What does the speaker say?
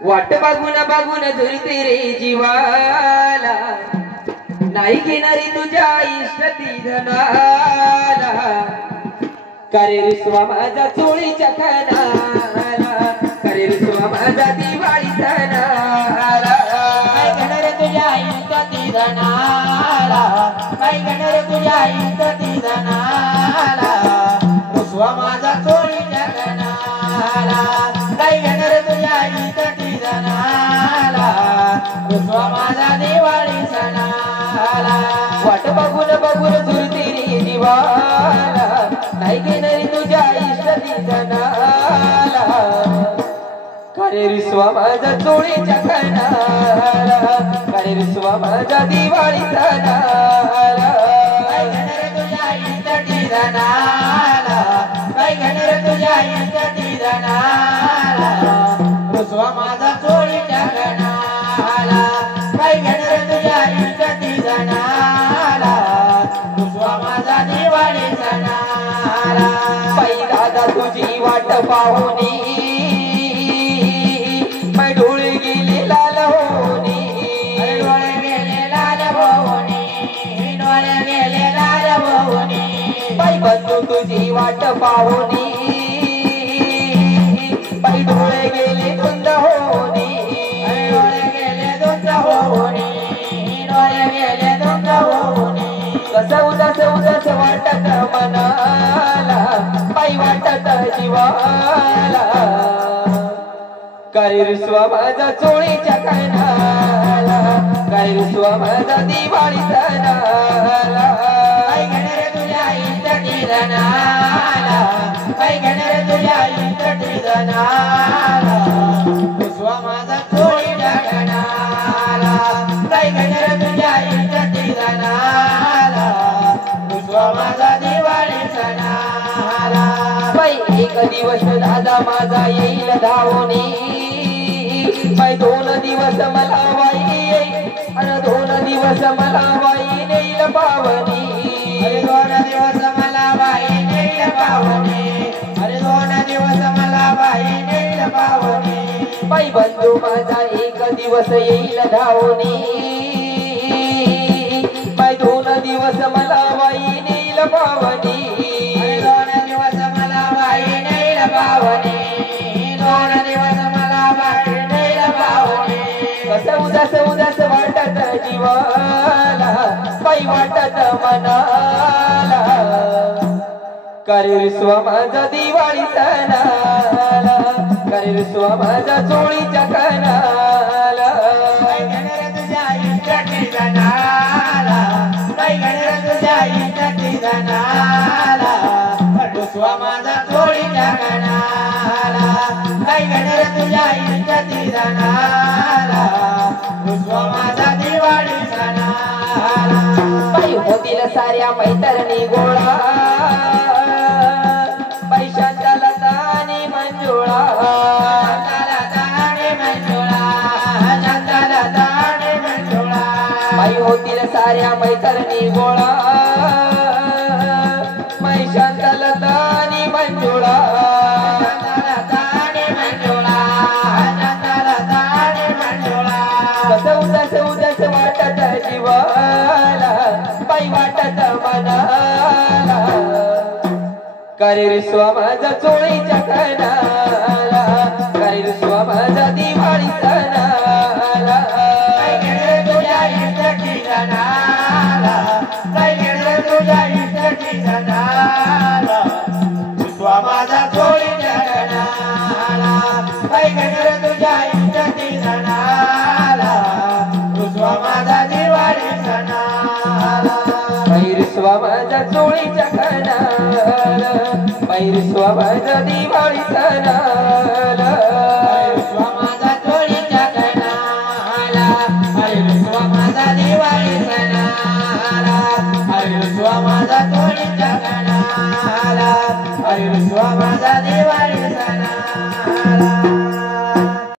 वाट बघून बघून झुरते रे जीवाला, नाही घेणारी तुझ्या इष्टती धनाला, करे रुसवा माझा चोळीच्या खणाला, करे रुसवा माझा दिवाळी सणाला, काय घेणार तुझ्या इष्टती धनाला, काय घेणार तुझ्या इष्टती धनाला, रुसवा माझा चोळीच्या खणाला, काय घेणार तुझ्या इष्टती धनाला, रुसवा माझा दिवाळी सणाला, वाट बघून बघून झुरते रे जीवाला, नाही घेणारी तुझ्या इष्टती धनाला, करे रुसवा माझा चोळीच्या खणाला, करे रुसवा माझा दिवाळी सणाला, काय घेणार तुझ्या इष्टती धनाला, काय घेणार तुझ्या इष्टती धनाला, रुसवा माझा चोळीच्या खणाला, काय घेणार तुझ्या इष्टती धनाला, रुसवा माझा दिवाळी सणाला, बाई दादा तुझी वाट पाहुनी, मै डोळे गेले लाल होनी, डोळे गेले लाल भवनी, डोळे गेले लाल भवनी, बाई बंधू तुझी वाट पाहुनी, बाई डोळे गेले धुंद होनी, डोळे गेले धुंद होनी, डोळे गेले धुंद होनी, कसं उदास उदास वाटत मनाला, बाई वाटत जीवाला, करे रुसवा माझा चोळीच्या खणाला, करे रुसवा माझा दिवाळी सणाला, काय घेणार तुझ्या इष्टती धनाला, काय घेणार तुझ्या इष्टती धनाला, रुसवा माझा चोळीच्या खणाला, काय घेणार तुझ्या इष्टती धनाला, रुसवा माझा दिवाळी सणाला, बाई एक दिवस दादा माझा येईल धावणी, बाई 2 दिवस मला बाई येईल, आणि 2 दिवस मला बाई नेईल पावनी, अरे 2 दिवस मला बाई नेईल पावनी, अरे 2 दिवस मला बाई नेईल पावनी, बाई बंधू माझा एक दिवस येईल धावणी, बाई 2 दिवस मला बाई नेईल पावनी, अरे 2 दिवस मला बाई नेईल पावनी, 2 दिवस मला बाई नेईल पावनी, कसं उदास उदास वाटत जीवाला, बाई वाटत मनाला, करे रुसवा माझा दिवाळी सणाला, करे रुसवा माझा चोळीच्या खणाला, काय घेणार तुझ्या इष्टती धनाला, काय घेणार तुझ्या इष्टती धनाला, रुसवा माझा चोळीच्या खणाला, काय घेणार तुझ्या इष्टती धनाला, रुसवा माझा दिवाळी सणाला, बाई होतील साऱ्या मैत्रिणी गोळा, बाई शांतलता आणि मंजुळा, शांतलता आणि मंजुळा, शांतलता आणि मंजुळा, बाई होतील साऱ्या मैत्रिणी गोळा, बाई शांतलता आणि मंजुळा, शांतलता आणि मंजुळा, शांतलता आणि मंजुळा, कसं उदास उदास वाटत जीवाला, बाई वाटत मनाला, करे रुसवा माझा चोळीच्या खणाला, करे रुसवा माझा दिवाळी सणाला, काय घेणार तुझ्या इष्टती धनाला, काय घेणार तुझ्या इष्टती धनाला, रुसवा माझा चोळीच्या खणाला, काय घेणार तुझ्या इष्टती धनाला, रुसवा माझा दिवाळी सणाला, बाई रुसवा माझा चोळीच्या खणाला, बाई रुसवा माझा दिवाळी सणाला, रुसवा माझा चोळीच्या खणाला, रुसवा माझा दिवाळी सणाला.